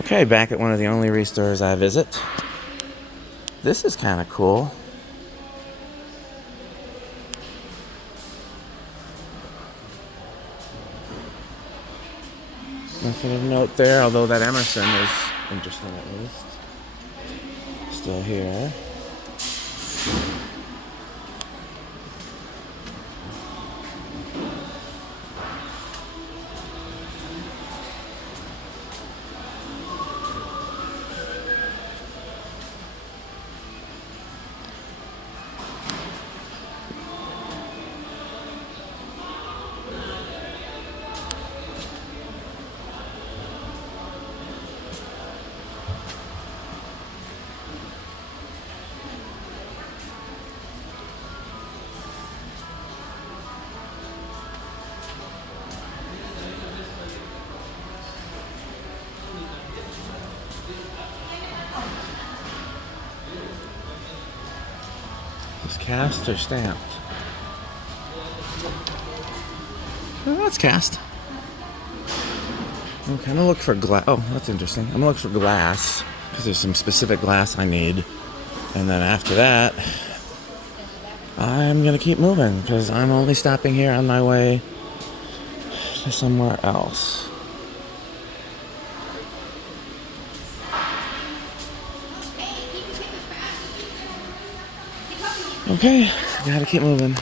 Okay, back at one of the only restores I visit. This is kind of cool. Nothing of note there, although that Emerson is interesting at least. Still here. Is cast or stamped? Oh, that's cast. I'm kind of looking for glass. Oh, that's interesting. I'm looking for glass because there's some specific glass I need. And then after that, I'm going to keep moving because I'm only stopping here on my way to somewhere else. Okay, gotta keep moving.